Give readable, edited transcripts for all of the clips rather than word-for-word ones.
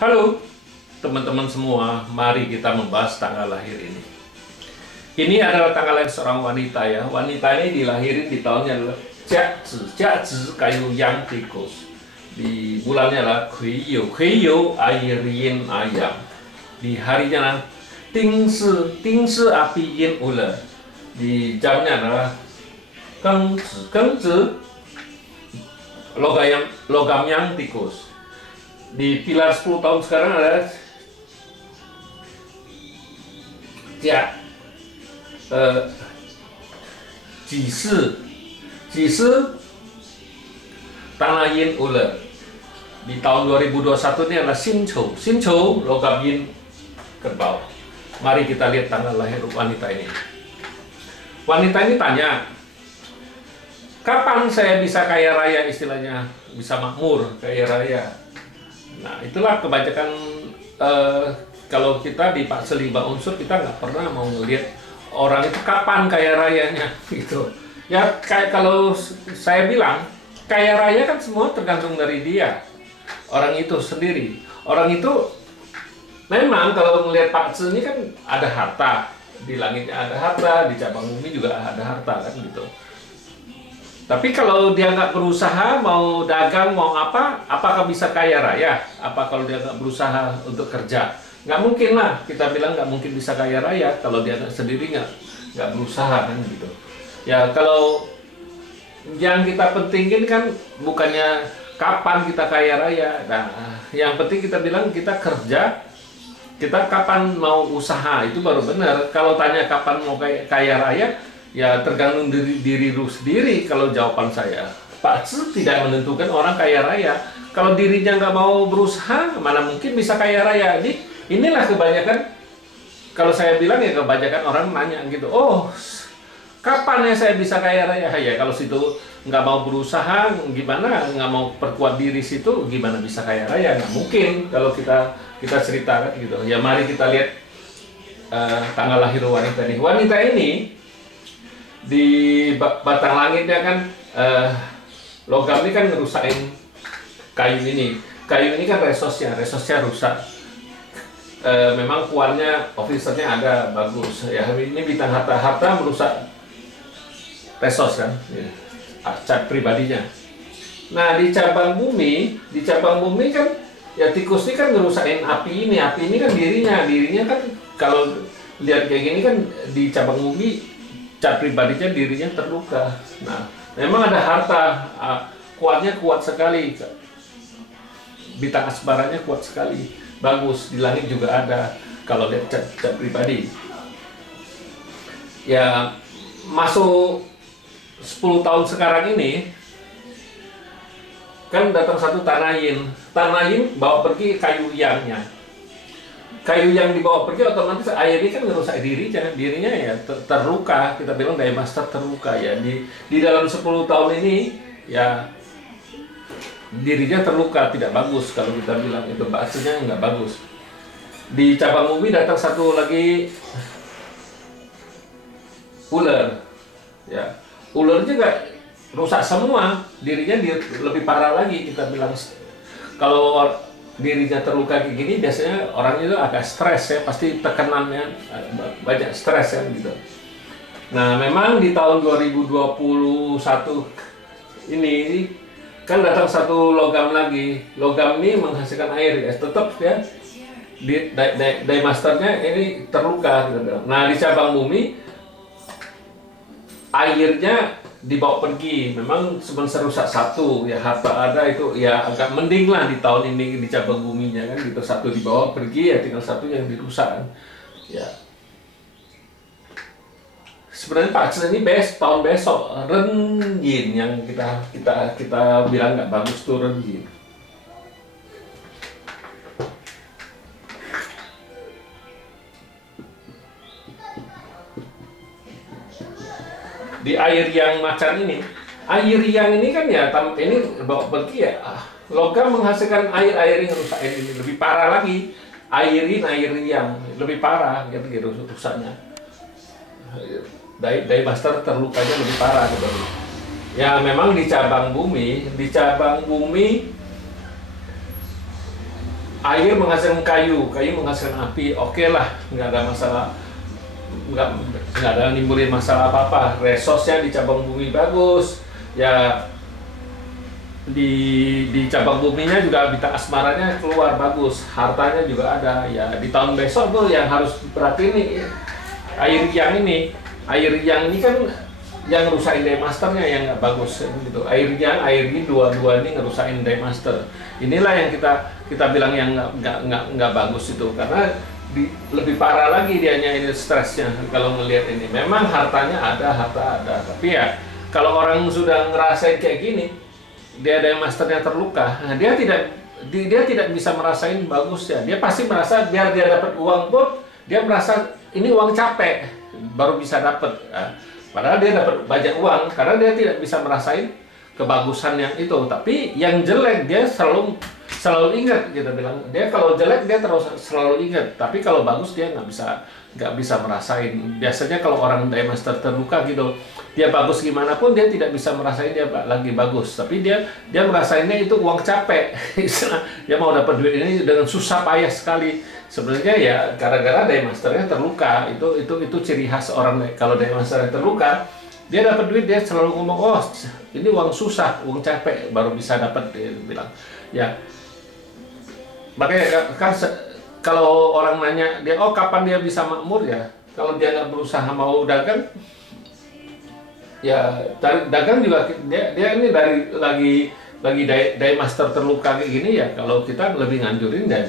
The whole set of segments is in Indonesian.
Halo teman-teman semua, mari kita membahas tanggal lahir ini. Ini adalah tanggal lahir seorang wanita ya. Wanita ini dilahirin di tahunnya adalah Jiazi kayu yang tikus. Di bulannya adalah Kuiyu air yin ayam. Di harinya Ting Si api yin ular. Di jamnya adalah Geng Zi logam yang tikus. Di pilar 10 tahun sekarang ada Ji tanah yin ular. Di tahun 2021 ini adalah Xin Chou logam yin kerbau. Mari kita lihat tanggal lahir wanita ini. Wanita ini tanya, kapan saya bisa kaya raya, istilahnya bisa makmur, kaya raya. Nah, itulah kebanyakan kalau kita di Pak Selibah Unsur, kita nggak pernah mau ngelihat orang itu kapan kaya rayanya gitu. Ya kayak kalau saya bilang kaya raya kan semua tergantung dari dia, orang itu sendiri. Orang itu memang kalau melihat Pak Ce ini kan ada harta, di langitnya ada harta, di cabang bumi juga ada harta kan gitu. Tapi kalau dia nggak berusaha, mau dagang, mau apa, apakah bisa kaya raya? Apa kalau dia nggak berusaha untuk kerja? Nggak mungkin lah, kita bilang nggak mungkin bisa kaya raya kalau dia sendiri nggak berusaha kan gitu. Ya kalau yang kita pentingin kan bukannya kapan kita kaya raya. Nah, yang penting kita bilang kita kerja, kita kapan mau usaha, itu baru benar. Kalau tanya kapan mau kaya raya, ya tergantung diri lu sendiri. Kalau jawaban saya, Pak Ce tidak menentukan orang kaya raya. Kalau dirinya nggak mau berusaha, mana mungkin bisa kaya raya. Jadi inilah kebanyakan, kalau saya bilang ya kebanyakan orang nanya gitu, oh kapan ya saya bisa kaya raya? Ya kalau situ nggak mau berusaha, gimana? Nggak mau perkuat diri situ, gimana bisa kaya raya? Nggak mungkin kalau kita ceritakan gitu. Ya mari kita lihat tanggal lahir wanita ini. Wanita ini di batang langitnya kan logam ini kan ngerusakin kayu ini. Kayu ini kan resosnya rusak. Memang kuannya, officernya ada bagus. Ya ini bintang harta merusak resos kan, ya, cat pribadinya. Nah di cabang bumi kan ya tikus ini kan ngerusakin api ini kan dirinya kan kalau lihat kayak gini kan di cabang bumi cat pribadinya dirinya terluka. Nah, memang ada harta, kuatnya kuat sekali, bintang asmaranya kuat sekali, bagus, di langit juga ada kalau lihat cat pribadi. Ya masuk 10 tahun sekarang ini kan datang satu tanah yin bawa pergi kayu yangnya. Kayu yang dibawa pergi otomatis air ini kan merusak dirinya ya terluka. Kita bilang Daya Master terluka ya di dalam 10 tahun ini ya dirinya terluka, tidak bagus. Kalau kita bilang itu bahasanya nggak bagus. Di cabang bumi datang satu lagi ular ya, ular juga rusak semua, dirinya lebih parah lagi. Kita bilang kalau dirinya terluka kayak gini, biasanya orang itu agak stres ya, pasti tekanannya banyak stres kan gitu. Nah memang di tahun 2021 ini kan datang satu logam lagi. Logam ini menghasilkan air ya, tetap ya di Daya Masternya ini terluka gitu. Nah di cabang bumi airnya dibawa pergi, memang cuma serusak satu ya, harta ada itu ya agak mending lah di tahun ini di cabang buminya kan gitu, satu dibawa pergi ya tinggal satu yang dirusak ya. Sebenarnya Pak Ce ini tahun besok Ren Yin yang kita bilang nggak bagus tuh Ren Yin. Di air yang macan ini, air yang ini kan ya ini bawa pergi ya, logam menghasilkan air yang rusak ini lebih parah lagi. Air yang lebih parah gitu rusaknya. Daya Master terlukanya lebih parah gitu. Ya memang di cabang bumi air menghasilkan kayu, kayu menghasilkan api, oke lah, nggak ada masalah, nggak ada nimbulin masalah apa-apa. Resource-nya di cabang bumi bagus, ya di cabang buminya juga bintang asmaranya keluar bagus, hartanya juga ada. Ya di tahun besok tuh yang harus perhatiin nih, air yang ini kan yang ngerusain Daymasternya yang nggak bagus gitu. Air ini dua-dua ini ngerusain Daymaster. Inilah yang kita bilang yang nggak bagus itu, karena lebih parah lagi dianya ini stresnya kalau ngelihat ini. Memang harta ada, tapi ya kalau orang sudah ngerasain kayak gini, dia Daymasternya terluka, nah dia tidak bisa merasain bagus ya. Dia pasti merasa biar dia dapat uang pun dia merasa ini uang capek baru bisa dapat. Nah, padahal dia dapat banyak uang karena dia tidak bisa merasain kebagusan yang itu. Tapi yang jelek dia selalu ingat, kita bilang dia kalau jelek dia terus selalu ingat, tapi kalau bagus dia nggak bisa merasain. Biasanya kalau orang Daymaster terluka gitu, dia bagus gimana pun dia tidak bisa merasain dia lagi bagus, tapi dia merasainnya itu uang capek. Dia mau dapat duit ini dengan susah payah sekali. Sebenarnya ya gara-gara Daymasternya terluka. Itu ciri khas orang kalau Daymasternya terluka, dia dapat duit dia selalu ngomong, oh ini uang susah, uang capek baru bisa dapat, dia bilang ya. Makanya kan kalau orang nanya dia, oh kapan dia bisa makmur, ya kalau dia nggak berusaha mau dagang, ya dagang juga dia ini lagi Daymaster terluka kayak gini ya. Kalau kita lebih nganjurin ya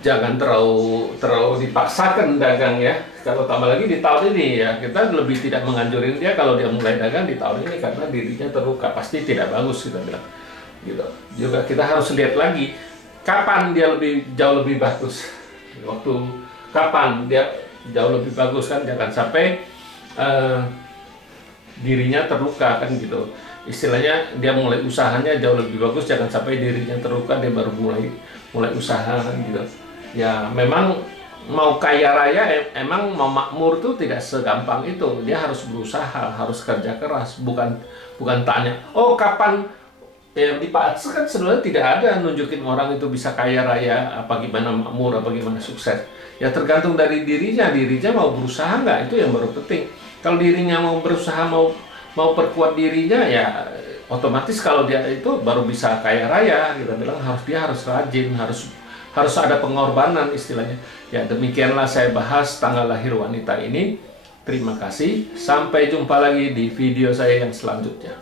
jangan terlalu dipaksakan dagang ya. Kalau tambah lagi di tahun ini ya, kita lebih tidak menganjurin dia kalau dia mulai dagang di tahun ini karena dirinya terluka, pasti tidak bagus, kita bilang gitu. Juga kita harus lihat lagi kapan dia jauh lebih bagus, waktu kapan dia jauh lebih bagus kan. Jangan sampai dirinya terluka kan gitu. Istilahnya dia mulai usahanya jauh lebih bagus, jangan sampai dirinya terluka dia baru mulai usaha kan gitu. Ya memang mau kaya raya, emang mau makmur tuh tidak segampang itu. Dia harus berusaha, harus kerja keras, bukan tanya, oh kapan. Ya di Pak Ats kan sebenarnya tidak ada nunjukin orang itu bisa kaya raya, apa gimana makmur, apa gimana sukses. Ya tergantung dari dirinya mau berusaha nggak, itu yang baru penting. Kalau dirinya mau berusaha, mau perkuat dirinya, ya otomatis kalau dia itu baru bisa kaya raya. Kita bilang dia harus rajin, harus ada pengorbanan istilahnya. Ya demikianlah saya bahas tanggal lahir wanita ini. Terima kasih, sampai jumpa lagi di video saya yang selanjutnya.